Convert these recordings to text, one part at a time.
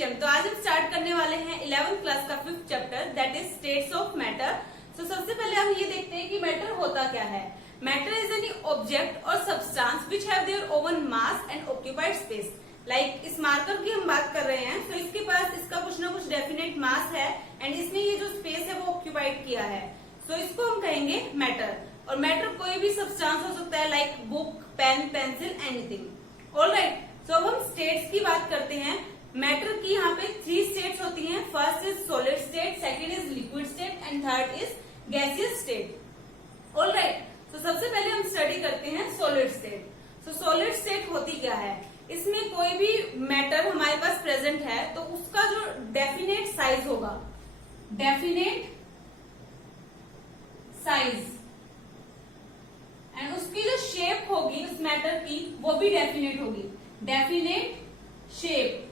Chapter. तो आज हम स्टार्ट करने वाले हैं 11th क्लास का 5th chapter that is states of matter. तो सबसे पहले हम ये देखते हैं कि मैटर होता क्या है। मैटर इज एनी ऑब्जेक्ट और substance which have their own mass and occupied space. Like इस मार्कर की हम बात कर रहे हैं, तो इसके पास इसका कुछ ना कुछ डेफिनेट मास है एंड इसने ये जो स्पेस है वो ऑक्यूपाइड किया है, तो इसको हम कहेंगे मैटर। और मैटर कोई भी सब्सटेंस हो सकता है, like book, pen, pencil, anything. Alright, तो अब हम स्टेट्स की बात करते हैं। मैटर की यहाँ पे 3 स्टेट्स होती हैं। First is solid state, second is liquid state and third is gaseous state. Alright, तो सबसे पहले हम स्टडी करते हैं सॉलिड स्टेट। तो सॉलिड स्टेट होती क्या है, इसमें कोई भी मैटर हमारे पास प्रेजेंट है तो उसका जो डेफिनेट साइज होगा, डेफिनेट साइज, एंड उसकी जो शेप होगी उस मैटर की वो भी डेफिनेट होगी, डेफिनेट शेप,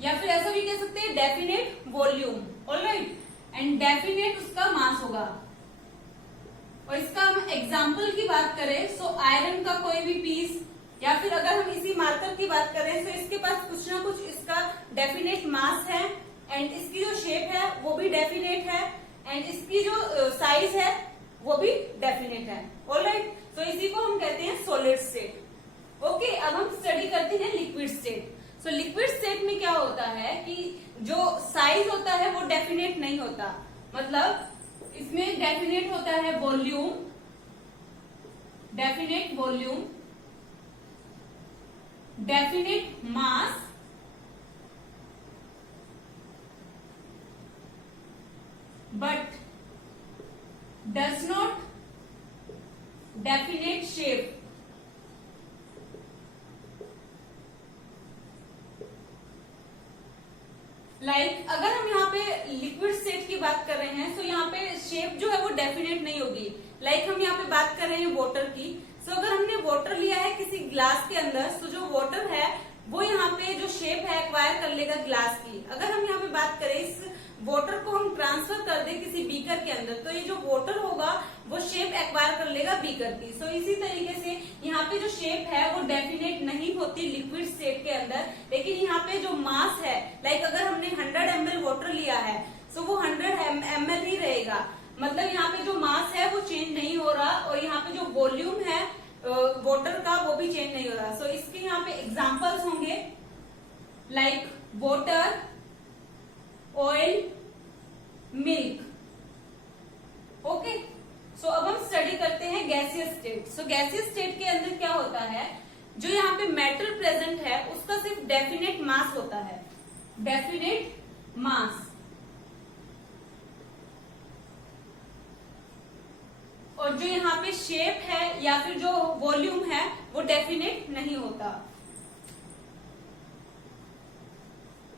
या फिर ऐसा भी कह सकते हैं definite volume. Alright, and definite उसका मास होगा। और इसका हम एग्जाम्पल की बात करें तो आयरन का कोई भी पीस, या फिर अगर हम इसी मार्कर की बात करें तो इसके पास कुछ ना कुछ इसका डेफिनेट मास है एंड इसकी जो शेप है वो भी डेफिनेट है एंड इसकी जो साइज है वो भी डेफिनेट है। ऑलराइट, तो इसी को हम कहते हैं सॉलिड स्टेट। ओके, अब हम स्टडी करते हैं liquid state. So liquid state में क्या होता है कि जो साइज होता है वो डेफिनेट नहीं होता, मतलब इसमें डेफिनेट होता है volume, definite volume, definite mass, but does not definite shape। Like अगर हम यहाँ पे लिक्विड स्टेट की बात कर रहे हैं तो यहाँ पे शेप जो है वो डेफिनेट नहीं होगी। लाइक हम यहाँ पे बात कर रहे हैं वाटर की, तो अगर हमने वाटर लिया है किसी ग्लास के अंदर तो जो वाटर है वो यहाँ पे जो शेप है एक्वायर कर लेगा ग्लास की। अगर हम यहाँ पे बात करें इस वाटर को हम ट्रांसफर कर दे किसी बीकर के अंदर तो ये जो वाटर होगा वो शेप एक्वायर कर लेगा बीकर की। सो इसी तरीके से यहाँ पे जो शेप है वो डेफिनेट नहीं होती लिक्विड स्टेट के अंदर, लेकिन यहाँ पे जो मास है, लाइक अगर हमने 100 ml वाटर लिया है तो वो 100 ml ही रहेगा, मतलब यहाँ पे जो मास है वो चेंज नहीं हो रहा और यहाँ पे जो वॉल्यूम है वाटर का वो भी चेंज नहीं हो रहा। सो इसके यहाँ पे एग्जांपल्स होंगे like water, oil, milk. Okay, so अब हम स्टडी करते हैं gaseous state. So gaseous state के अंदर क्या होता है, जो यहाँ पे मेटल प्रेजेंट है उसका सिर्फ डेफिनेट मास होता है, डेफिनेट मास, और जो यहाँ पे शेप है या फिर जो वॉल्यूम है वो डेफिनेट नहीं होता,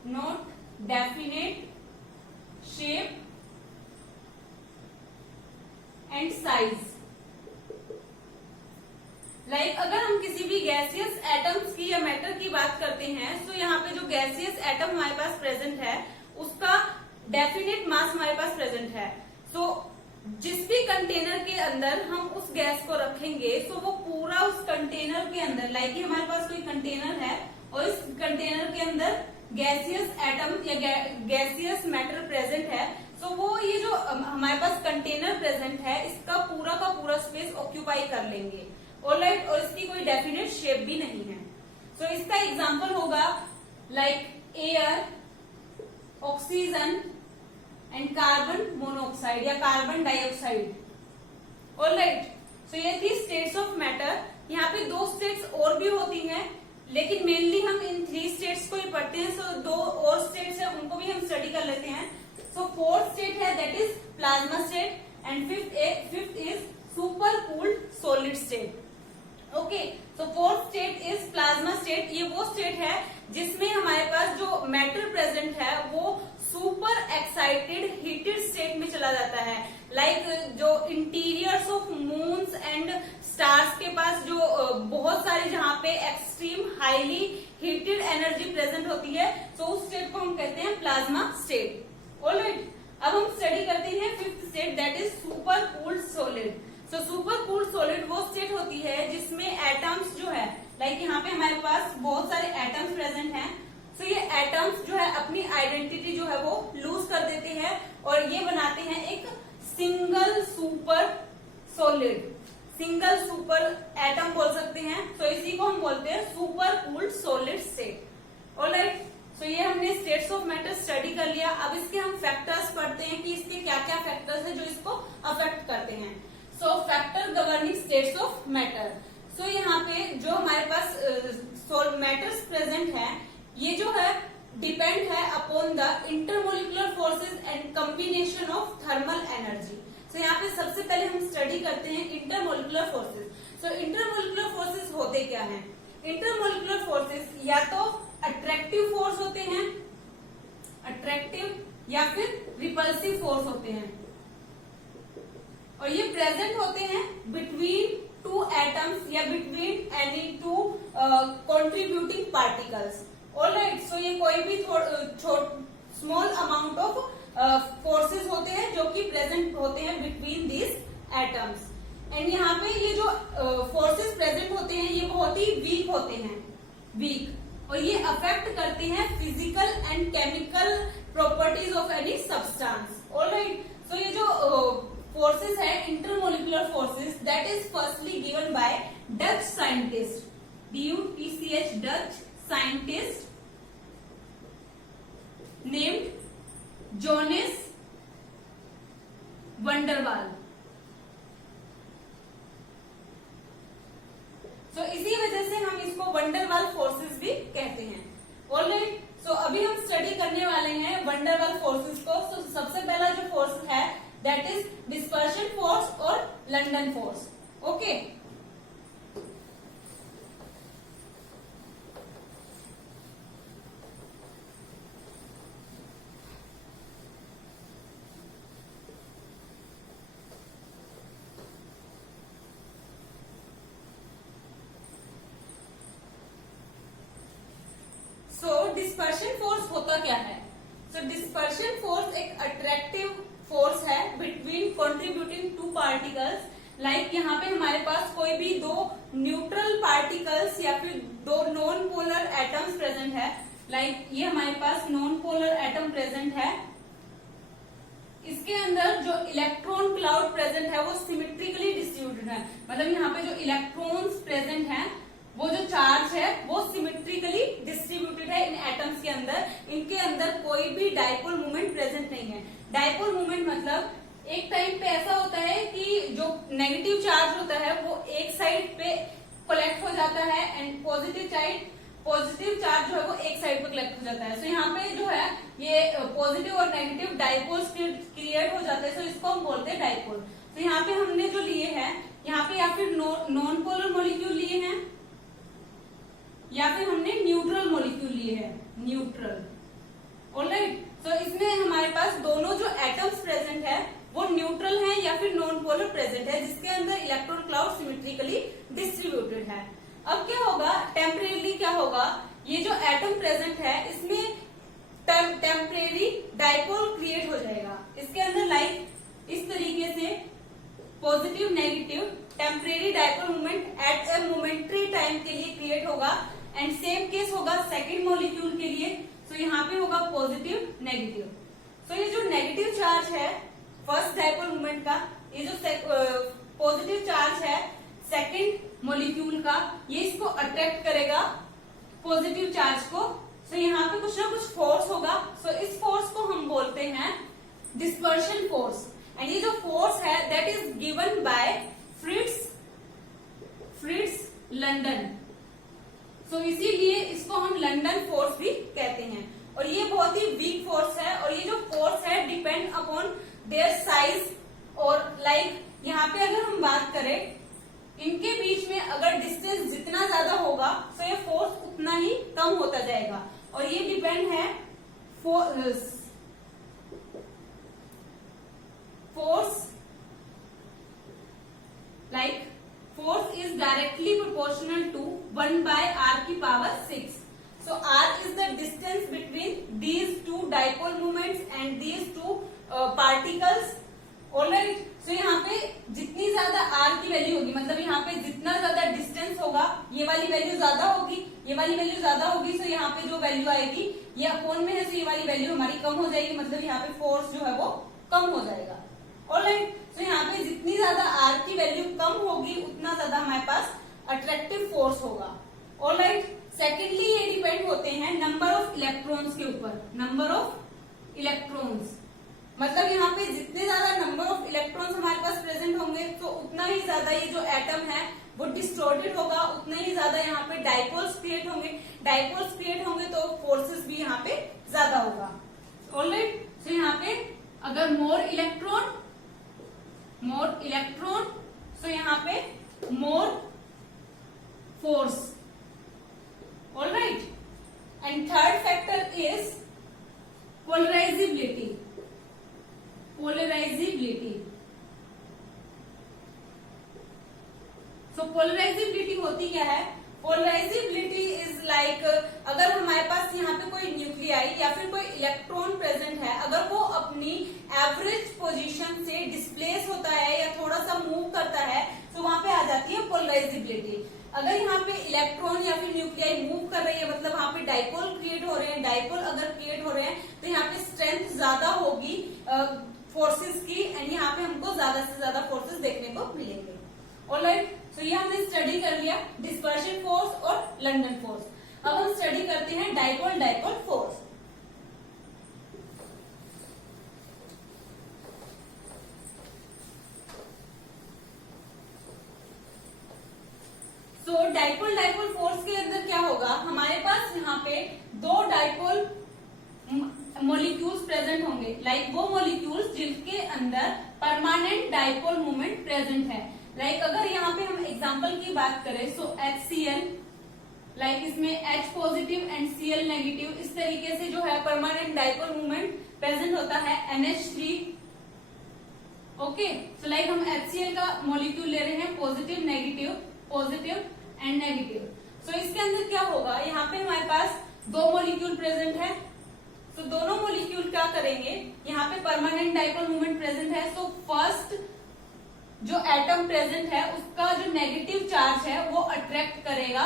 not definite shape and size. Like अगर हम किसी भी गैसियस एटम्स की या मैटर की बात करते हैं तो यहाँ पे जो गैसियस एटम हमारे पास प्रेजेंट है उसका डेफिनेट मास हमारे पास प्रेजेंट है। तो जिस भी कंटेनर के अंदर हम उस गैस को रखेंगे तो वो पूरा उस कंटेनर के अंदर, लाइक हमारे पास कोई कंटेनर है और इस कंटेनर के अंदर गैसियस एटम या गैसियस मैटर प्रेजेंट है, तो वो ये जो हमारे पास कंटेनर प्रेजेंट है इसका पूरा का पूरा स्पेस ऑक्यूपाई कर लेंगे। ऑलराइट, और इसकी कोई डेफिनेट शेप भी नहीं है। तो इसका एग्जांपल होगा like air, oxygen and carbon monoxide या कार्बन डाइऑक्साइड। ऑलराइट, सो ये थी स्टेट्स ऑफ मैटर। यहाँ पे 2 स्टेट्स और भी होती हैं, लेकिन मेनली हम इन 3 स्टेट्स को ही पढ़ते हैं। सो 2 और स्टेट्स है उनको भी हम स्टडी कर लेते हैं। सो 4th स्टेट है that is plasma state and 5th is super cooled solid state. Okay, so 4th state is plasma state. ये वो स्टेट है जिसमें हमारे पास जो मैटर प्रेजेंट है वो सुपर एक्साइटेड हीटेड स्टेट में चला जाता है। लाइक जो interiors of moons and stars के पास जो बहुत सारी जहाँ पे extreme highly heated energy present होती है, तो उस स्टेट को हम कहते हैं प्लाज्मा स्टेट। ऑलराइट, अब हम स्टडी करते हैं 5th state that is super cooled solid. So super cooled solid वो स्टेट होती है जिसमें एटम्स जो है, लाइक यहाँ पे हमारे पास बहुत सारे एटम्स प्रेजेंट हैं। सो ये एटम्स जो है अपनी आइडेंटिटी जो है वो लूज कर देते हैं और ये बनाते हैं एक single super solid, single super atom बोल सकते हैं। तो इसी को हम बोलते हैं super cooled solid state. Alright, so ये हमने स्टेट्स ऑफ मैटर स्टडी कर लिया। अब इसके हम फैक्टर्स पढ़ते हैं कि इसके क्या क्या फैक्टर्स हैं जो इसको अफेक्ट करते हैं। So factor governing states of matter. So यहाँ पे जो हमारे पास मैटर्स प्रेजेंट है ये जो है डिपेंड है upon the intermolecular forces and combination of thermal energy. So यहाँ पे सबसे पहले हम स्टडी करते हैं intermolecular forces. So intermolecular forces होते क्या हैं? इंटरमोलिकुलर फोर्सेस या तो अट्रैक्टिव फोर्स होते हैं, अट्रैक्टिव या फिर रिपल्सिव फोर्स होते हैं और ये प्रेजेंट होते हैं बिटवीन टू एटम्स या between any two contributing particles. Alright, so ये कोई भी स्मॉल अमाउंट ऑफ फोर्सेस होते हैं जो कि प्रेजेंट होते हैं बिटवीन दिस एटम्स। एंड यहाँ पे ये जो फोर्सेस प्रेजेंट होते हैं ये बहुत ही वीक होते हैं, वीक, और ये अफेक्ट करते हैं physical and chemical properties of any substance. Alright, so ये जो फोर्सेस है intermolecular forces that is firstly given by Dutch scientist, DUTCH, Dutch scientist named Johannes Van der Waals. So इसी वजह से हम इसको वंडरवाल फोर्सेस भी कहते हैं। ऑलराइट, सो अभी हम स्टडी करने वाले हैं वंडरवाल फोर्सेस को। सो सबसे पहला जो फोर्स है दैट इज डिस्पर्शन फोर्स और London force. Okay, dispersion force होता क्या है? सो डिस्पर्शन फोर्स एक अट्रैक्टिव फोर्स है between contributing two particles. Like यहाँ पे हमारे पास कोई भी दो न्यूट्रल पार्टिकल्स या फिर दो नॉन पोलर एटम्स प्रेजेंट है। लाइक ये हमारे पास नॉन पोलर एटम प्रेजेंट है, इसके अंदर जो इलेक्ट्रॉन क्लाउड प्रेजेंट है वो सिमेट्रिकली डिस्ट्रीब्यूटेड है। मतलब यहाँ पे जो इलेक्ट्रॉन्स प्रेजेंट हैं वो जो चार्ज है वो सिमेट्रिकली डिस्ट्रीब्यूटेड है इन एटम्स के अंदर। इनके अंदर कोई भी डाइपोल मूवमेंट प्रेजेंट नहीं है। डाइपोल मूवमेंट मतलब एक टाइम पे ऐसा होता है कि जो नेगेटिव चार्ज होता है वो एक साइड पे कलेक्ट हो जाता है एंड पॉजिटिव चार्ज जो है वो एक साइड पे कलेक्ट हो जाता है। सो यहाँ पे जो है ये पॉजिटिव और नेगेटिव डाइपोल्स क्रिएट हो जाते हैं। सो इसको हम बोलते हैं डाइपोल। तो यहाँ पे हमने जो लिए हैं यहाँ पे या फिर नॉन पोलर मॉलिक्यूल लिए हैं या फिर हमने न्यूट्रल मॉलिक्यूल लिए हैं, न्यूट्रल। ऑलराइट, सो इसमें हमारे पास दोनों जो एटम्स प्रेजेंट है वो न्यूट्रल हैं या फिर नॉन पोलर प्रेजेंट है जिसके अंदर इलेक्ट्रॉन क्लाउड सिमेट्रिकली डिस्ट्रीब्यूटेड है। अब क्या होगा, टेम्परेरी क्या होगा, ये जो एटम प्रेजेंट है इसमें टेम्परेरी डाइपोल क्रिएट हो जाएगा। इसके अंदर लाइक इस तरीके से positive negative temporary dipole movement at A momentary time के लिए क्रिएट होगा। एंड सेम केस होगा सेकेंड मॉलिक्यूल के लिए। सो यहाँ पे होगा पॉजिटिव नेगेटिव। सो ये जो नेगेटिव चार्ज है फर्स्ट डाइपोल मूवमेंट का, ये जो पॉजिटिव चार्ज है सेकेंड मॉलिक्यूल का, ये इसको अट्रैक्ट करेगा पॉजिटिव चार्ज को। सो यहाँ पे कुछ ना कुछ फोर्स होगा। सो इस फोर्स को हम बोलते हैं डिस्पर्शन फोर्स। एंड ये जो फोर्स है that is given by Fritz London. So इसीलिए इसको हम लंदन फोर्स भी कहते हैं। और ये बहुत ही वीक फोर्स है और ये जो फोर्स है डिपेंड अपॉन देयर साइज। और लाइक यहाँ पे अगर हम बात करें इनके बीच में अगर डिस्टेंस जितना ज्यादा होगा तो ये फोर्स उतना ही कम होता जाएगा। और ये डिपेंड है force like force is directly proportional to 1/r⁶. So r is the distance between these two dipole moments and these two particles alright. So यहाँ पे जितनी ज्यादा आर की वैल्यू होगी, मतलब यहाँ पे जितना ज्यादा डिस्टेंस होगा ये वाली वैल्यू ज्यादा होगी, ये वाली वैल्यू ज्यादा होगी। सो यहाँ पे जो वैल्यू आएगी ये अपॉन में है, तो ये वाली वैल्यू हमारी कम हो जाएगी, मतलब यहाँ पे फोर्स जो है वो कम हो जाएगा। ऑलराइट। सो यहाँ पे जितनी ज्यादा आर की वैल्यू कम होगी उतना ज्यादा हमारे पास अट्रैक्टिव फोर्स होगा। ऑलराइट। सेकेंडली ये डिपेंड होते हैं नंबर ऑफ इलेक्ट्रॉन्स के ऊपर, नंबर ऑफ इलेक्ट्रॉन्स, मतलब यहाँ पे जितने ज्यादा नंबर ऑफ इलेक्ट्रॉन्स हमारे पास प्रेजेंट होंगे तो उतना ही ज्यादा ये जो एटम है वो डिस्टॉर्टेड होगा, उतना ही ज्यादा यहाँ पे डाइपोल्स क्रिएट होंगे, डाइपोल्स क्रिएट होंगे तो फोर्सेस भी यहाँ पे ज्यादा होगा। ऑलराइट। सो यहाँ पे अगर मोर इलेक्ट्रॉन सो यहाँ पे more force. Alright. And third factor is polarisability. So polarisability होती क्या है? पोलराइजिबिलिटी इज लाइक अगर हमारे पास यहाँ पे कोई न्यूक्लियाई या फिर कोई इलेक्ट्रॉन प्रेजेंट है, अगर वो अपनी एवरेज पोजीशन से डिस्प्लेस होता है या थोड़ा सा मूव करता है तो वहां पे आ जाती है पोलराइजिबिलिटी। अगर यहाँ पे इलेक्ट्रॉन या फिर न्यूक्लियाई मूव कर रही है, मतलब वहां पे डाइपोल क्रिएट हो रहे हैं, डाइपोल अगर क्रिएट हो रहे हैं तो यहाँ पे स्ट्रेंथ ज्यादा होगी फोर्सेस की, एंड यहाँ पे हमको ज्यादा से ज्यादा फोर्सेस देखने को मिलेंगे। ऑलराइट। सो ये हमने स्टडी कर लिया डिस्पर्शन फोर्स और लंडन फोर्स। अब हम स्टडी करते हैं dipole force. So dipole force के अंदर क्या होगा, हमारे पास यहाँ पे दो डाइपोल मॉलिक्यूल्स प्रेजेंट होंगे, लाइक वो मॉलिक्यूल्स जिनके अंदर परमानेंट डाइपोल मोमेंट प्रेजेंट है। लाइक अगर यहाँ पे हम एग्जांपल की बात करें सो HCl, लाइक इसमें H positive and Cl negative, इस तरीके से जो है परमानेंट डाइपोल मोमेंट प्रेजेंट होता है NH3। ओके। सो लाइक हम HCl का मॉलिक्यूल ले रहे हैं पॉजिटिव एंड नेगेटिव। सो इसके अंदर क्या होगा, यहाँ पे हमारे पास दो मॉलिक्यूल प्रेजेंट है। तो दोनों मॉलिक्यूल क्या करेंगे, यहाँ पे परमानेंट डाइपोल मोमेंट प्रेजेंट है, सो फर्स्ट जो एटम प्रेजेंट है उसका जो नेगेटिव चार्ज है वो अट्रैक्ट करेगा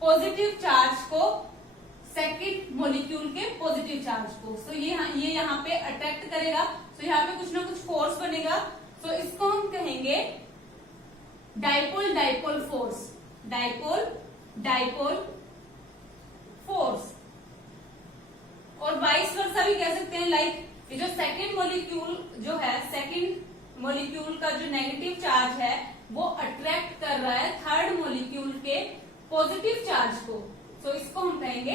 पॉजिटिव चार्ज को, सेकंड मॉलिक्यूल के पॉजिटिव चार्ज को। सो ये यहाँ पे अट्रैक्ट करेगा, सो यहाँ पे कुछ ना कुछ फोर्स बनेगा। सो इसको हम कहेंगे डाइपोल फोर्स, डाइपोल फोर्स। और वाइस वर्सा भी कह सकते हैं, लाइक ये जो सेकंड मॉलिक्यूल जो है, सेकंड मॉलिक्यूल का जो नेगेटिव चार्ज है वो अट्रैक्ट कर रहा है थर्ड मॉलिक्यूल के पॉजिटिव चार्ज को। सो इसको हम कहेंगे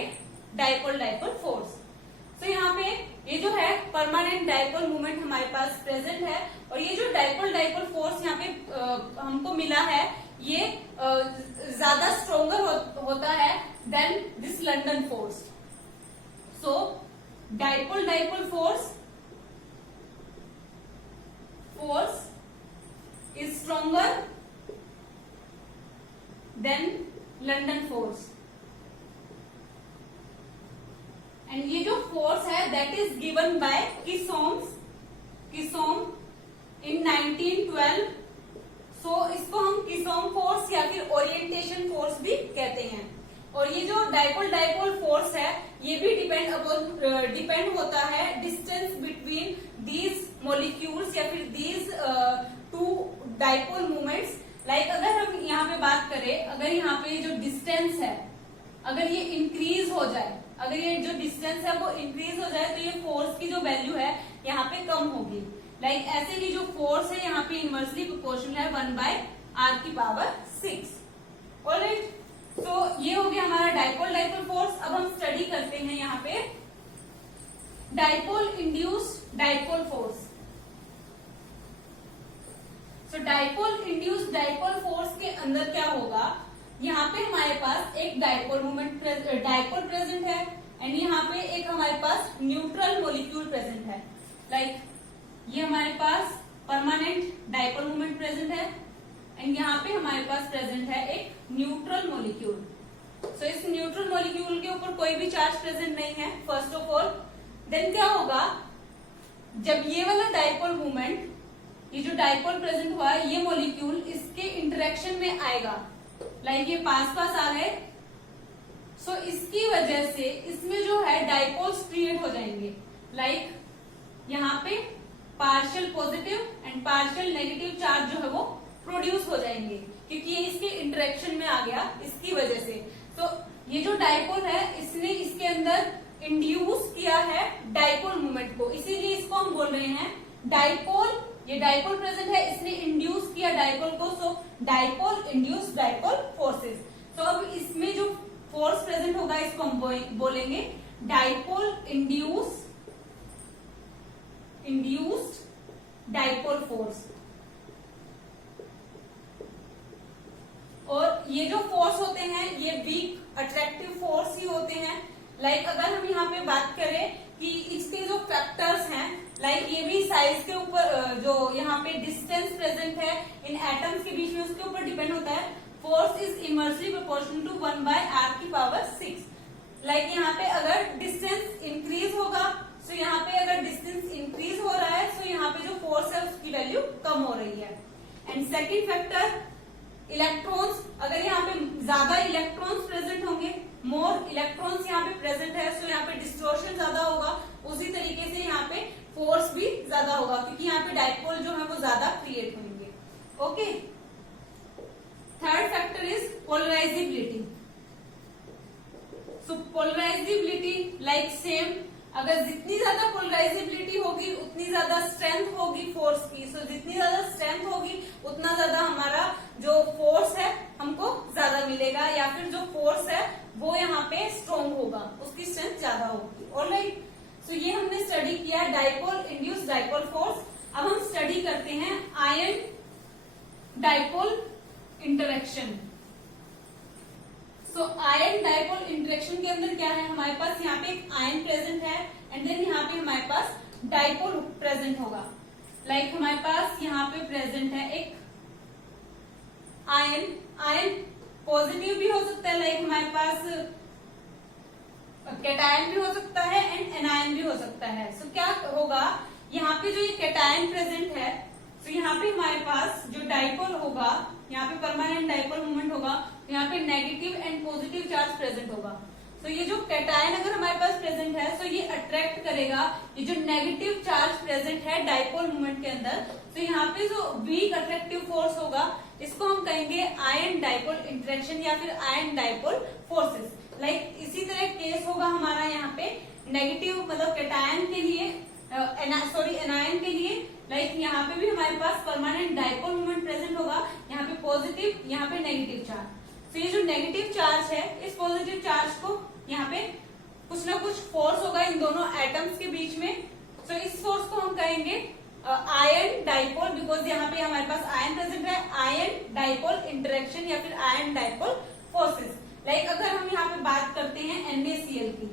डाइपोल फोर्स। सो यहाँ पे ये जो है परमानेंट डाइपोल मोमेंट हमारे पास प्रेजेंट है, और ये जो डाइपोल फोर्स यहाँ पे हमको मिला है ये ज्यादा स्ट्रोंगर होता है then this London force. So dipole force is stronger than London force, and ये जो फोर्स है that is given by Kisome in 1912। सो इसको हम किसोम फोर्स या फिर ओरिएंटेशन फोर्स भी कहते हैं। और ये जो डाइपोल फोर्स है ये भी डिपेंड होता है डिस्टेंस बिटवीन दीज मॉलिक्यूल्स या फिर these two dipole moments. Like अगर हम यहाँ पे बात करें, अगर यहाँ पे जो डिस्टेंस है अगर ये इंक्रीज हो जाए, अगर ये जो डिस्टेंस है वो इंक्रीज हो जाए तो ये फोर्स की जो वैल्यू है यहाँ पे कम होगी। लाइक ऐसे की जो फोर्स है यहाँ पे इनवर्सली प्रोपोर्शनल है 1/r⁶। ऑलराइट। तो ये हो गया हमारा डाइपोल फोर्स। अब हम स्टडी करते हैं यहाँ पे dipole induced dipole force. So dipole induced dipole force के अंदर क्या होगा, यहाँ पे हमारे पास एक डाइपोल प्रेजेंट है, एंड यहाँ पे एक हमारे पास न्यूट्रल मॉलिक्यूल प्रेजेंट है। लाइक ये हमारे पास परमानेंट डाइपोल मोमेंट प्रेजेंट है, एंड यहाँ पे हमारे पास प्रेजेंट है एक न्यूट्रल मॉलिक्यूल। सो इस न्यूट्रल मॉलिक्यूल के ऊपर कोई भी चार्ज प्रेजेंट नहीं है फर्स्ट ऑफ ऑल। देन क्या होगा, जब ये वाला डाइपोल मोमेंट ये जो डाइपोल प्रेजेंट हुआ है ये मॉलिक्यूल इसके इंटरेक्शन में आएगा, लाइक ये पास पास आ गए, सो इसकी वजह से इसमें जो है डाइपोल्स क्रिएट हो जाएंगे, लाइक यहाँ पे partial positive and partial negative charge जो है वो प्रोड्यूस हो जाएंगे, क्योंकि ये इसके इंटरेक्शन में आ गया इसकी वजह से। तो ये जो डाइपोल है इसने इसके अंदर इंड्यूस किया है डाइपोल मूवमेंट को, इसीलिए इसको हम बोल रहे हैं डाइपोल। ये डाइपोल प्रेजेंट है, इसने इंड्यूस किया डाइपोल को, सो डाइपोल इंड्यूस डाइपोल फोर्सेस। तो अब इसमें जो फोर्स प्रेजेंट होगा इसको हम बोलेंगे डाइपोल इंड्यूस्ड डाइपोल फोर्स। और ये जो फोर्स होते हैं ये वीक अट्रैक्टिव फोर्स ही होते हैं। लाइक अगर हम यहाँ पे बात करें कि इसके जो फैक्टर्स हैं, लाइक ये भी साइज के ऊपर, जो यहाँ पे डिस्टेंस प्रेजेंट है इन एटम्स के बीच में उसके ऊपर डिपेंड होता है। Force is inversely proportional to 1/r⁶। Like यहाँ पे अगर डिस्टेंस इंक्रीज होगा, तो यहाँ पे अगर डिस्टेंस इंक्रीज हो रहा है तो यहाँ पे जो फोर्स है उसकी वैल्यू कम हो रही है। एंड सेकेंड फैक्टर इलेक्ट्रॉन्स, अगर यहाँ पे ज्यादा इलेक्ट्रॉन्स प्रेजेंट होंगे, मोर इलेक्ट्रॉन्स यहाँ पे प्रेजेंट है, तो यहाँ पे डिस्टॉर्शन ज्यादा होगा, उसी तरीके से यहाँ पे फोर्स भी ज्यादा होगा, क्योंकि यहाँ पे डाइपोल जो है वो ज्यादा क्रिएट होंगे। Okay, third factor is polarisability. So polarisability like same, अगर जितनी ज्यादा पोलराइजेबिलिटी होगी उतनी ज्यादा स्ट्रेंथ होगी फोर्स की। सो जितनी ज्यादा स्ट्रेंथ होगी उतना ज्यादा हमारा जो फोर्स है हमको ज्यादा मिलेगा, या फिर जो फोर्स है वो यहाँ पे स्ट्रॉन्ग होगा, उसकी स्ट्रेंथ ज्यादा होगी। ऑलराइट, सो ये हमने स्टडी किया डाइपोल इंड्यूस डाइपोल फोर्स। अब हम स्टडी करते हैं आयन डाइपोल इंटरेक्शन। सो आयन डाइपोल इंटरेक्शन के अंदर क्या है, हमारे पास यहाँ पे एक आयन प्रेजेंट है एंड देन यहाँ पे हमारे पास डाइपोल प्रेजेंट होगा। लाइक हमारे पास यहाँ पे प्रेजेंट है एक आयन, आयन पॉजिटिव भी हो सकता है, लाइक हमारे पास कैटायन भी हो सकता है एंड एनायन भी हो सकता है। सो क्या होगा, यहाँ पे जो ये कैटायन प्रेजेंट है, तो यहाँ पे हमारे पास जो डाइपोल होगा, यहाँ पे परमानेंट डाइपोल मूवमेंट होगा, तो यहाँ पे negative and positive charge present होगा। तो ये जो कैटायन अगर हमारे पास प्रेजेंट है, तो ये अट्रैक्ट करेगा ये जो नेगेटिव चार्ज प्रेजेंट है डाइपोल मूवमेंट के अंदर। तो यहाँ पे जो वीक अट्रैक्टिव फोर्स होगा इसको हम कहेंगे आयन डाइपोल इंटरेक्शन या फिर आयन डाइपोल फोर्सेस। लाइक इसी तरह केस होगा हमारा यहाँ पे नेगेटिव, मतलब कैटायन के लिए, एनायन के लिए। लाइक यहाँ पे भी हमारे पास परमानेंट डाइपोल मूवमेंट प्रेजेंट होगा, यहाँ पे पॉजिटिव, यहाँ पे नेगेटिव चार्ज। तो ये जो नेगेटिव चार्ज है, इस पॉजिटिव चार्ज को यहाँ पे कुछ ना कुछ फोर्स होगा इन दोनों एटम्स के बीच में। तो इस फोर्स को हम कहेंगे आयन डाइपोल, बिकॉज यहाँ पे हमारे पास आयन प्रेजेंट है, आयन डाइपोल इंटरेक्शन या फिर आयन डाइपोल फोर्सेस। लाइक अगर हम यहाँ पे बात करते हैं NaCl की,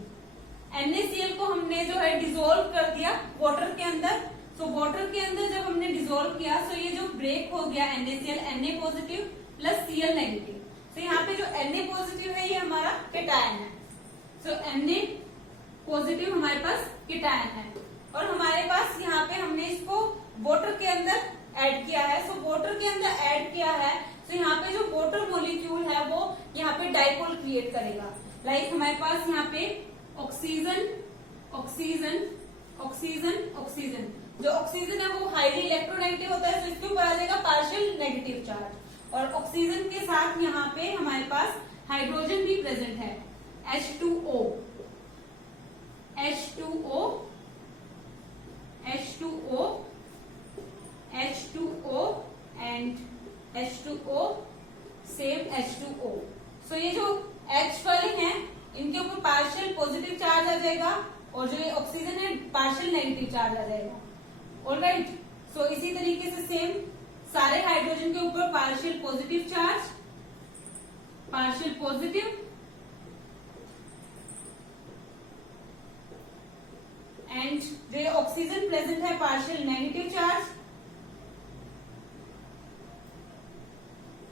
NaCl को हमने जो है डिसोल्व कर दिया वाटर के अंदर। तो वाटर के अंदर जब हमने डिसोल्व किया, तो ये जो ब्रेक हो गया NaCl, Na positive plus Cl negative. तो यहाँ पे जो Na पॉजिटिव है ये हमारा कैटायन है, तो Na पॉजिटिव हमारे पास कैटायन है, और हमारे पास यहाँ पे हमने इसको वाटर के अंदर ऐड किया है। सो वाटर के अंदर ऐड किया है, तो यहाँ पे जो वाटर मॉलिक्यूल है वो यहाँ पे डाइपोल क्रिएट करेगा। लाइक हमारे पास यहाँ पे ऑक्सीजन ऑक्सीजन ऑक्सीजन ऑक्सीजन, जो ऑक्सीजन है वो हाईली इलेक्ट्रोनेगेटिव होता है, तो इसके ऊपर आ जाएगा पार्शियल नेगेटिव चार्ज। और ऑक्सीजन के साथ यहाँ पे हमारे पास हाइड्रोजन भी प्रेजेंट है, H2O H2O H2O H2O and H2O same H2O। सो ये जो H वाले हैं इनके ऊपर पार्शियल पॉजिटिव चार्ज आ जाएगा, और जो ये ऑक्सीजन है पार्शियल नेगेटिव चार्ज आ जाएगा। ऑलराइट, सो इसी तरीके से सेम सारे हाइड्रोजन के ऊपर partial positive charge, partial positive and जो ऑक्सीजन प्रेजेंट है पार्शियल नेगेटिव चार्ज।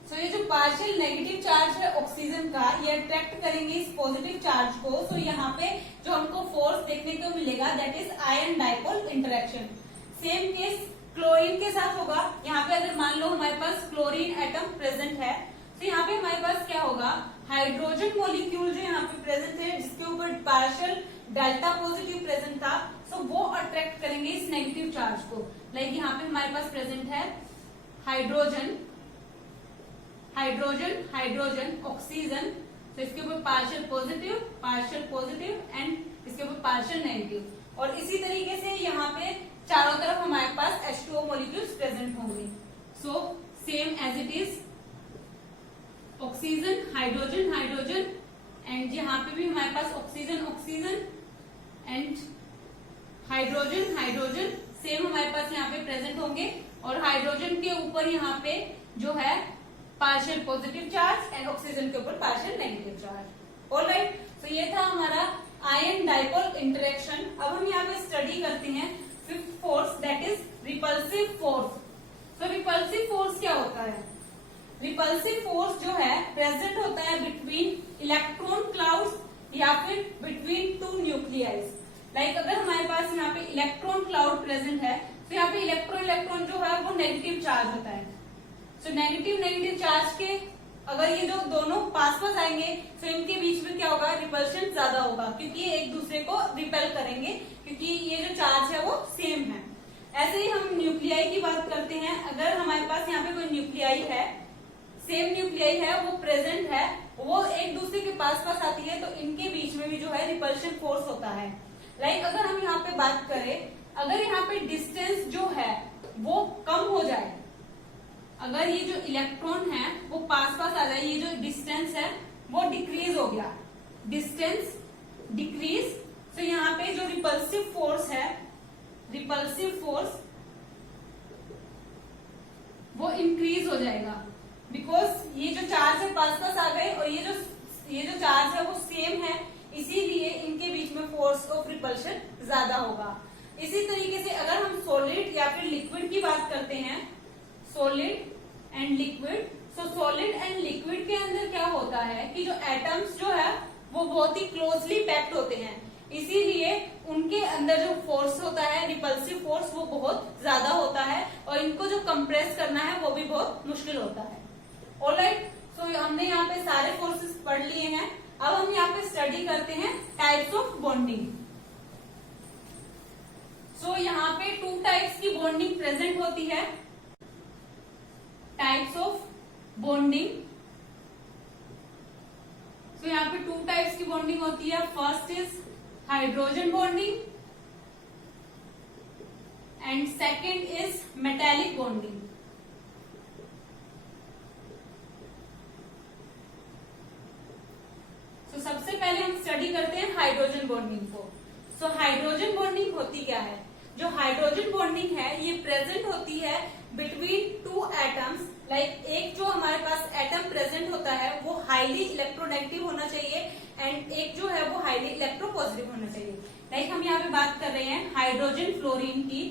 सो ये जो पार्शियल नेगेटिव चार्ज है ऑक्सीजन का, ये अट्रैक्ट करेंगे इस पॉजिटिव चार्ज को। सो यहाँ पे जो हमको फोर्स देखने को मिलेगा that is ion dipole interaction. Same case chlorine के साथ होगा। यहाँ पे अगर मान लो हमारे पास क्लोरीन एटम प्रेजेंट है तो यहाँ पे हमारे पास क्या होगा, हाइड्रोजन मॉलिक्यूल जो यहाँ पे प्रेजेंट है जिसके ऊपर पार्शियल डेल्टा पॉजिटिव प्रेजेंट था, सो वो अट्रैक्ट करेंगे इस नेगेटिव चार्ज को। लाइक यहाँ पे हमारे पास प्रेजेंट है हाइड्रोजन हाइड्रोजन हाइड्रोजन ऑक्सीजन, तो इसके ऊपर पार्शियल पॉजिटिव एंड इसके ऊपर पार्शियल नेगेटिव। और इसी तरीके से यहाँ पे चारों तरफ हमारे पास H2O मॉलिक्यूल्स प्रेजेंट होंगे। So same as it is oxygen hydrogen hydrogen and यहाँ पे भी हमारे पास oxygen and hydrogen hydrogen same हमारे पास यहाँ पे प्रेजेंट होंगे। और हाइड्रोजन के ऊपर यहाँ पे जो है partial positive charge and oxygen के ऊपर पार्शियल नेगेटिव चार्ज। ऑलराइट, तो ये था हमारा आयन डाइपोल इंटरेक्शन। अब हम यहाँ पे स्टडी करते हैं fifth force, that is repulsive force. तो रिपल्सिव फोर्स क्या होता है? रिपल्सिव फोर्स जो है प्रेजेंट होता है बिटवीन इलेक्ट्रॉन क्लाउड्स या फिर बिटवीन टू न्यूक्लियाइज। लाइक अगर हमारे पास यहाँ पे इलेक्ट्रॉन क्लाउड प्रेजेंट है तो यहाँ पे इलेक्ट्रॉन जो है वो नेगेटिव चार्ज होता है। सो नेगेटिव चार्ज के अगर ये जो दोनों पास आएंगे तो इनके बीच में क्या होगा, रिपल्शन ज्यादा होगा क्योंकि ये एक दूसरे को रिपेल करेंगे क्योंकि ये जो चार्ज है वो सेम है। ऐसे ही हम न्यूक्लियाई की बात करते हैं। अगर हमारे पास यहाँ पे कोई न्यूक्लियाई है, सेम न्यूक्लियाई है, वो प्रेजेंट है, वो एक दूसरे के पास आती है तो इनके बीच में भी जो है रिपल्शन फोर्स होता है। लाइक अगर हम यहाँ पे बात करें, अगर यहाँ पे डिस्टेंस जो है वो कम हो जाए, अगर ये जो इलेक्ट्रॉन है वो पास आ जाए, ये जो डिस्टेंस है वो डिक्रीज हो गया, डिस्टेंस डिक्रीज, तो यहाँ पे जो रिपल्सिव फोर्स है, रिपल्सिव फोर्स वो इंक्रीज हो जाएगा बिकॉज ये जो चार्ज है पास आ गए और ये जो चार्ज है वो सेम है, इसीलिए इनके बीच में फोर्स ऑफ रिपल्शन ज्यादा होगा। इसी तरीके से अगर हम सॉलिड या फिर लिक्विड की बात करते हैं, solid and liquid, so solid and liquid के अंदर क्या होता है कि जो एटम्स जो है वो बहुत ही क्लोजली पैक्ड होते हैं, इसीलिए उनके अंदर जो फोर्स होता है रिपल्सिव फोर्स वो बहुत ज्यादा होता है और इनको जो कंप्रेस करना है वो भी बहुत मुश्किल होता है। ऑलराइट, सो हमने यहाँ पे सारे फोर्सेस पढ़ लिए हैं। अब हम यहाँ पे स्टडी करते हैं टाइप्स ऑफ बॉन्डिंग। सो यहाँ पे टू टाइप्स की बॉन्डिंग प्रेजेंट होती है। टाइप्स ऑफ बॉन्डिंग, सो यहाँ पे टू टाइप्स की बॉन्डिंग होती है। First is hydrogen bonding and second is metallic bonding. तो सबसे पहले हम स्टडी करते हैं हाइड्रोजन बॉन्डिंग को। सो हाइड्रोजन बॉन्डिंग होती क्या है? जो हाइड्रोजन बॉन्डिंग है ये प्रेजेंट होती है बिटवीन टू एटम्स। लाइक एक जो हमारे पास एटम प्रेजेंट होता है वो हाईली इलेक्ट्रोनेगेटिव होना चाहिए एंड एक जो है वो हाईली इलेक्ट्रोपॉजिटिव होना चाहिए। लाइक हम यहाँ पे बात कर रहे हैं हाइड्रोजन फ्लोरीन की।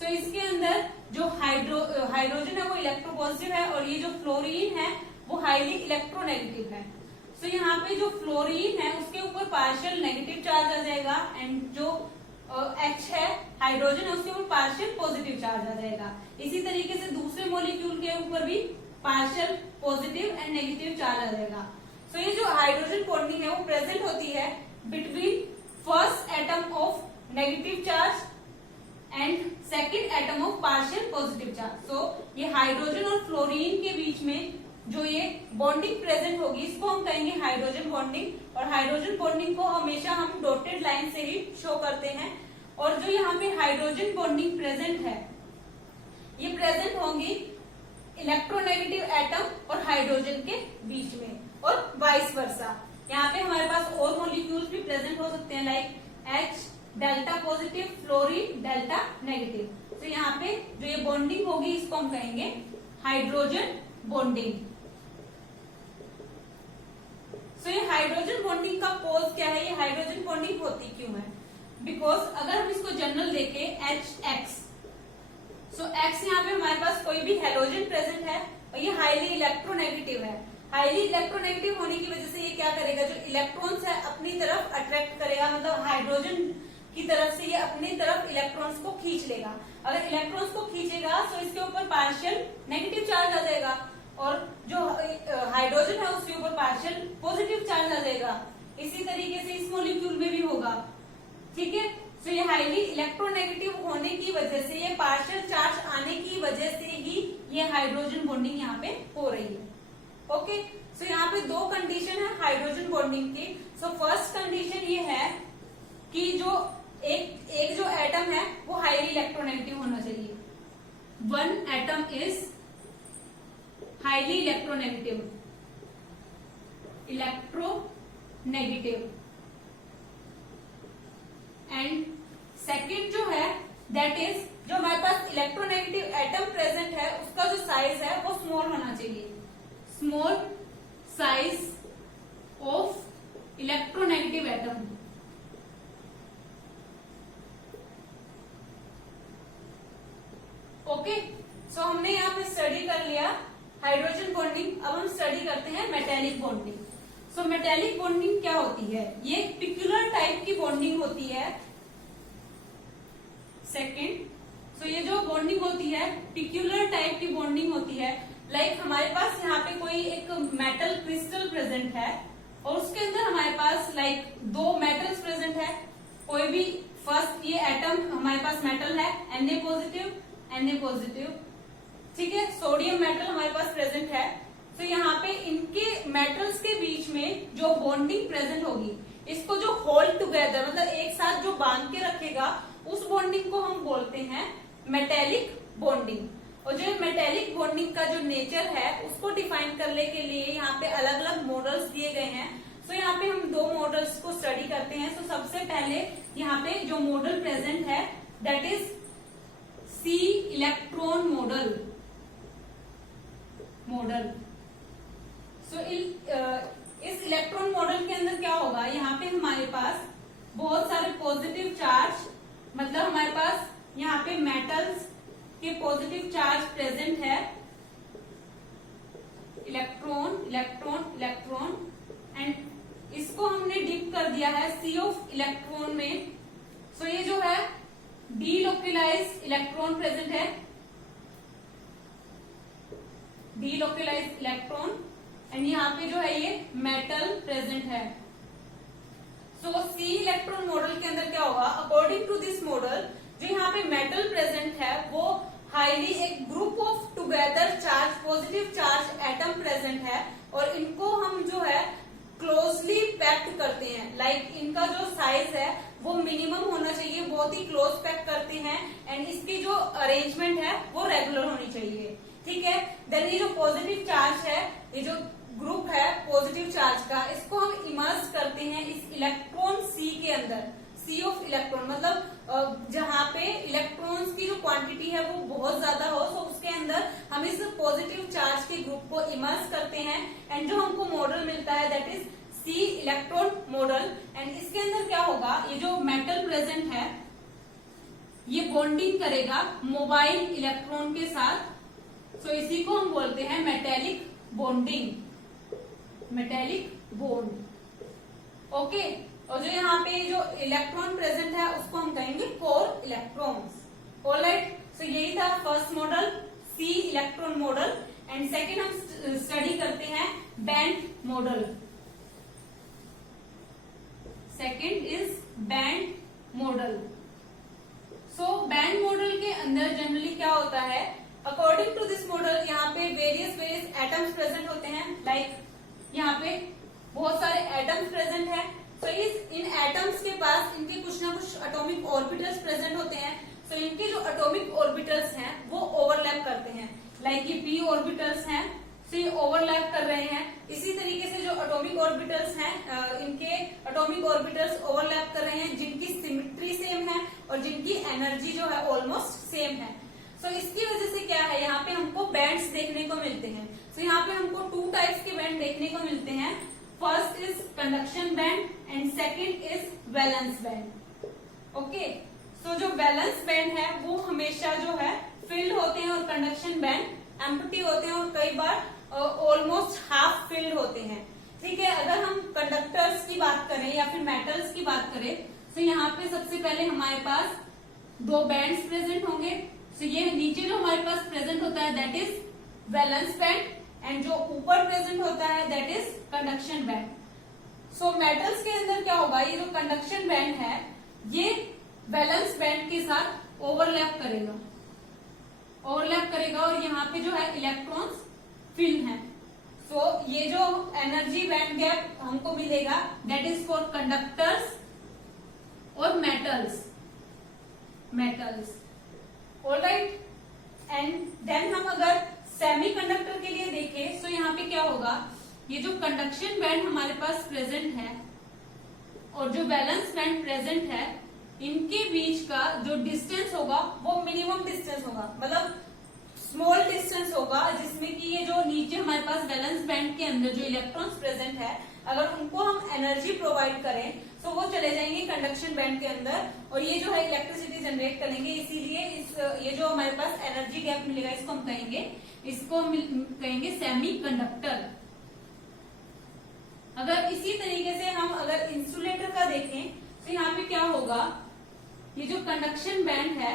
सो इसके अंदर जो हाइड्रोजन है वो इलेक्ट्रोपॉजिटिव है और ये जो फ्लोरीन है वो हाईली इलेक्ट्रोनेगेटिव है। तो यहाँ पे जो फ्लोरीन है उसके ऊपर पार्शियल नेगेटिव चार्ज आ जाएगा एंड जो H है हाइड्रोजन है उसके ऊपर पार्शियल पॉजिटिव चार्ज आ जाएगा। इसी तरीके से दूसरे मॉलिक्यूल के ऊपर भी partial positive and negative charge आ जाएगा। तो ये जो हाइड्रोजन बॉन्डिंग है वो प्रेजेंट होती है between first atom of negative charge and second atom of partial positive charge. तो ये हाइड्रोजन और फ्लोरीन के बीच में जो ये बॉन्डिंग प्रेजेंट होगी इसको हम कहेंगे हाइड्रोजन बॉन्डिंग। और हाइड्रोजन बॉन्डिंग को हमेशा हम डॉटेड लाइन से ही शो करते हैं। और जो यहाँ पे हाइड्रोजन बॉन्डिंग प्रेजेंट है ये प्रेजेंट होंगी इलेक्ट्रोनेगेटिव एटम और हाइड्रोजन के बीच में और वाइस वर्सा। यहाँ पे हमारे पास और मॉलिक्यूल्स भी प्रेजेंट हो सकते हैं like H delta positive, fluorine delta negative. तो यहाँ पे जो ये बॉन्डिंग होगी इसको हम कहेंगे हाइड्रोजन बॉन्डिंग। सो ये हाइड्रोजन बॉन्डिंग का कॉज क्या है, ये हाइड्रोजन बॉन्डिंग होती क्यों है? बिकॉज अगर हम इसको जनरल देखें HX, सो X यहाँ पे हमारे पास कोई भी हेलोजन प्रेजेंट है और ये हाईली इलेक्ट्रोनेगेटिव है। हाईली इलेक्ट्रोनेगेटिव होने की वजह से ये क्या करेगा, जो इलेक्ट्रॉन्स है अपनी तरफ अट्रैक्ट करेगा, मतलब हाइड्रोजन की तरफ से ये अपनी तरफ इलेक्ट्रॉन्स को खींच लेगा। अगर इलेक्ट्रॉन्स को खींचेगा तो इसके ऊपर पार्शियल नेगेटिव चार्ज आ जाएगा, और जो हाइड्रोजन है उसके ऊपर पार्शियल पॉजिटिव चार्ज आ जाएगा। इसी तरीके से इस मॉलिक्यूल में भी होगा, ठीक है। तो ये हाईली इलेक्ट्रोनेगेटिव होने की वजह से, ये पार्शियल चार्ज आने की वजह से ही ये हाइड्रोजन बॉन्डिंग यहाँ पे हो रही है। ओके, सो यहाँ पे दो कंडीशन है हाइड्रोजन बॉन्डिंग की। सो फर्स्ट कंडीशन ये है कि जो एक जो एटम है वो हाईली इलेक्ट्रोनेगेटिव होना चाहिए। One atom is highly electronegative, and second जो है दैट इज, जो हमारे पास इलेक्ट्रोनेगेटिव एटम प्रेजेंट है उसका जो साइज है वो स्मॉल होना चाहिए। Small size of electronegative atom. Okay, so हमने यहाँ पे स्टडी कर लिया हाइड्रोजन बॉन्डिंग। अब हम स्टडी करते हैं मेटेलिक बॉन्डिंग। सो मेटेलिक बॉन्डिंग क्या होती है? ये पिक्युलर टाइप की बॉन्डिंग होती है। सेकेंड, सो ये जो बॉन्डिंग होती है पिक्युलर टाइप की बॉन्डिंग होती है। लाइक हमारे पास यहाँ पे कोई एक मेटल क्रिस्टल प्रेजेंट है और उसके अंदर हमारे पास लाइक दो मेटल्स प्रेजेंट है। कोई भी फर्स्ट ये एटम हमारे पास मेटल है Na पॉजिटिव, ठीक है। सोडियम मेटल हमारे पास प्रेजेंट है। तो यहाँ पे इनके मेटल्स के बीच में जो बॉन्डिंग प्रेजेंट होगी, इसको जो होल्ड टुगेदर मतलब एक साथ जो बांध के रखेगा, उस बॉन्डिंग को हम बोलते हैं मेटेलिक बॉन्डिंग। और जो मेटेलिक बॉन्डिंग का जो नेचर है उसको डिफाइन करने के लिए यहाँ पे अलग अलग मॉडल्स दिए गए हैं। तो यहाँ पे हम दो मॉडल्स को स्टडी करते हैं। तो सबसे पहले यहाँ पे जो मॉडल प्रेजेंट है that is sea electron model. So इस इलेक्ट्रॉन मॉडल के अंदर क्या होगा, यहाँ पे हमारे पास बहुत सारे पॉजिटिव चार्ज, मतलब हमारे पास यहाँ पे मेटल्स के पॉजिटिव चार्ज प्रेजेंट है। इलेक्ट्रॉन एंड इसको हमने डिप कर दिया है सी ऑफ इलेक्ट्रॉन में। सो ये जो है डीलोकलाइज्ड इलेक्ट्रॉन प्रेजेंट है, डीलोकलाइज्ड इलेक्ट्रॉन, एंड यहाँ पे जो है ये मेटल प्रेजेंट है। सो सी इलेक्ट्रॉन मॉडल के अंदर क्या होगा, अकॉर्डिंग टू दिस मॉडल जो यहाँ पे मेटल प्रेजेंट है वो हाईली एक group of together charge positive charge atom present है, और इनको हम जो है क्लोजली पैक्ड करते हैं। लाइक इनका जो साइज है वो मिनिमम होना चाहिए, बहुत ही क्लोज पैक करते हैं, एंड इसकी जो अरेंजमेंट है वो रेगुलर होनी चाहिए, ठीक है। देन ये जो पॉजिटिव चार्ज है, ये जो ग्रुप है पॉजिटिव चार्ज का, इसको हम इमर्ज करते हैं इस इलेक्ट्रॉन सी के अंदर। सी ऑफ इलेक्ट्रॉन मतलब जहाँ पे इलेक्ट्रॉन्स की जो क्वांटिटी है वो बहुत ज्यादा हो, तो उसके अंदर हम इस पॉजिटिव चार्ज के ग्रुप को इमर्ज करते हैं, एंड जो हमको मॉडल मिलता है that is sea electron model. And इसके अंदर क्या होगा, ये जो मेटल प्रेजेंट है ये बॉन्डिंग करेगा मोबाइल इलेक्ट्रॉन के साथ। सो इसी को हम बोलते हैं metallic bonding, metallic bond. Okay, और जो यहाँ पे जो इलेक्ट्रॉन प्रेजेंट है उसको हम कहेंगे कोर इलेक्ट्रॉन्स। ऑलराइट, सो यही था first model sea electron model. And second हम स्टडी करते हैं band model. Second is band model. So band model के अंदर जनरली क्या होता है, अकॉर्डिंग टू दिस मॉडल यहाँ पे वेरियस एटम्स प्रेजेंट होते हैं। लाइक यहाँ पे बहुत सारे एटम्स प्रेजेंट हैं। तो इन एटम्स के पास इनके कुछ ना कुछ एटॉमिक ऑर्बिटल्स प्रेजेंट होते हैं। तो इनके जो एटॉमिक ऑर्बिटल्स हैं वो ओवरलैप करते हैं। लाइक ये p ऑर्बिटल्स हैं, तो ये ओवरलैप कर रहे हैं। इसी तरीके से जो एटॉमिक ऑर्बिटल्स हैं, इनके एटॉमिक ऑर्बिटल्स ओवरलैप कर रहे हैं, जिनकी सिमेट्री सेम है और जिनकी एनर्जी जो है ऑलमोस्ट सेम है। तो इसकी वजह से क्या है, यहाँ पे हमको बैंड्स देखने को मिलते हैं। तो यहाँ पे हमको टू टाइप्स के बैंड देखने को मिलते हैं। First is conduction band and second is valence band. Okay, so जो वैलेंस बैंड है वो हमेशा जो है फिल्ड होते हैं, और कंडक्शन बैंड एम्प्टी होते हैं, और कई बार ऑलमोस्ट हाफ फिल्ड होते हैं। ठीक है, अगर हम कंडक्टर्स की बात करें या फिर मेटल्स की बात करें, तो यहाँ पे सबसे पहले हमारे पास दो बैंड्स प्रेजेंट होंगे। तो ये नीचे जो हमारे पास प्रेजेंट होता है that is valence band, and जो ऊपर प्रेजेंट होता है that is conduction band. So metals के अंदर क्या होगा, ये जो कंडक्शन बैंड है ये वैलेंस बैंड के साथ ओवरलैप करेगा और यहाँ पे जो है इलेक्ट्रॉन्स फिल्म है। सो ये जो एनर्जी बैंड गैप हमको मिलेगा दैट इज फॉर कंडक्टर्स और मेटल्स। ऑलराइट, एंड देन हम अगर सेमीकंडक्टर के लिए देखें तो यहाँ पे क्या होगा, ये जो कंडक्शन बैंड हमारे पास प्रेजेंट है और जो वैलेंस बैंड प्रेजेंट है, इनके बीच का जो डिस्टेंस होगा वो मिनिमम डिस्टेंस होगा, मतलब स्मॉल डिस्टेंस होगा, जिसमें कि ये जो नीचे हमारे पास वैलेंस बैंड के अंदर जो इलेक्ट्रॉन्स प्रेजेंट है, अगर उनको हम एनर्जी प्रोवाइड करें तो वो चले जाएंगे कंडक्शन बैंड के अंदर और ये जो है इलेक्ट्रिसिटी जनरेट करेंगे। इसीलिए ये जो हमारे पास एनर्जी गैप मिलेगा इसको हम कहेंगे सेमी कंडक्टर। अगर इसी तरीके से हम अगर इंसुलेटर का देखें तो यहाँ पे क्या होगा, ये जो कंडक्शन बैंड है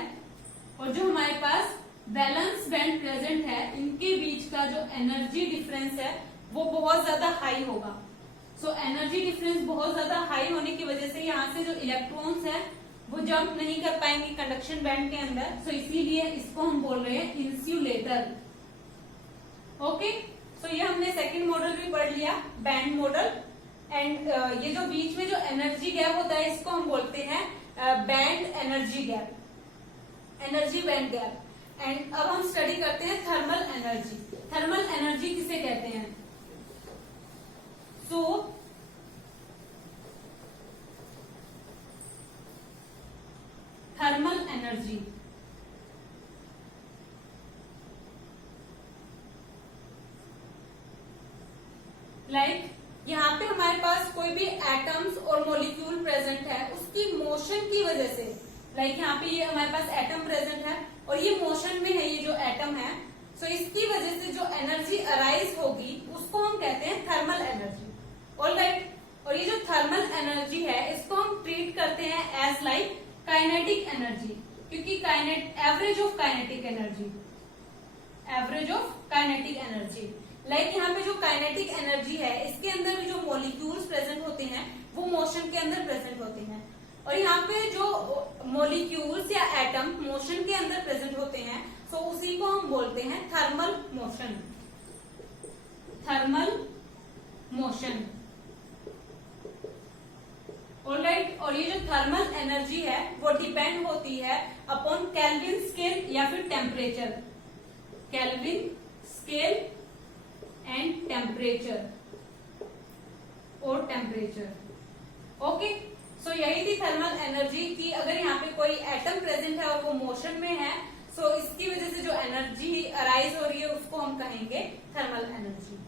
और जो हमारे पास वैलेंस बैंड प्रेजेंट है, इनके बीच का जो एनर्जी डिफरेंस है वो बहुत ज्यादा हाई होगा। सो एनर्जी डिफरेंस बहुत ज्यादा हाई होने की वजह से यहाँ से जो इलेक्ट्रॉन्स है वो जंप नहीं कर पाएंगे कंडक्शन बैंड के अंदर। सो इसीलिए इसको हम बोल रहे हैं इंसुलेटर। ओके, सो ये हमने सेकंड मॉडल भी पढ़ लिया, बैंड मॉडल। एंड ये जो बीच में जो एनर्जी गैप होता है इसको हम बोलते हैं band energy gap, energy band gap. And अब हम स्टडी करते हैं थर्मल एनर्जी। थर्मल एनर्जी किसे कहते हैं? सो थर्मल एनर्जी लाइक यहाँ पे हमारे पास कोई भी एटम्स और मॉलिक्यूल प्रेजेंट है, उसकी मोशन की वजह से, लाइक यहाँ पे ये हमारे पास एटम प्रेजेंट है और ये मोशन में है, ये जो एटम है, सो इसकी वजह से जो एनर्जी अराइज होगी उसको हम कहते हैं थर्मल एनर्जी। ऑलराइट, और ये जो थर्मल एनर्जी है इसको हम ट्रीट करते हैं एज लाइक काइनेटिक एनर्जी, क्योंकि average of kinetic energy, like यहाँ पे जो काइनेटिक एनर्जी है इसके अंदर भी जो मॉलिक्यूल्स प्रेजेंट होते हैं वो मोशन के अंदर प्रेजेंट होते हैं, और यहाँ पे जो मॉलिक्यूल्स या एटम मोशन के अंदर प्रेजेंट होते हैं सो उसी को हम बोलते हैं थर्मल मोशन। ऑलराइट, और ये जो थर्मल एनर्जी है वो डिपेंड होती है अपॉन केल्विन स्केल या फिर temperature, Kelvin scale and temperature. Okay, so यही थी थर्मल एनर्जी की अगर यहाँ पे कोई एटम प्रेजेंट है और वो मोशन में है सो इसकी वजह से जो एनर्जी अराइज हो रही है उसको हम कहेंगे थर्मल एनर्जी।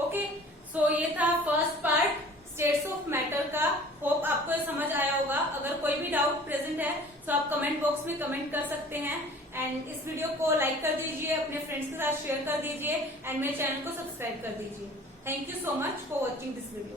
ओके, सो ये था first part states of matter का। होप आपको समझ आया होगा। अगर कोई भी डाउट प्रेजेंट है तो आप कमेंट बॉक्स में कमेंट कर सकते हैं। एंड इस वीडियो को लाइक कर दीजिए, अपने फ्रेंड्स के साथ शेयर कर दीजिए एंड मेरे चैनल को सब्सक्राइब कर दीजिए। Thank you so much for watching this video.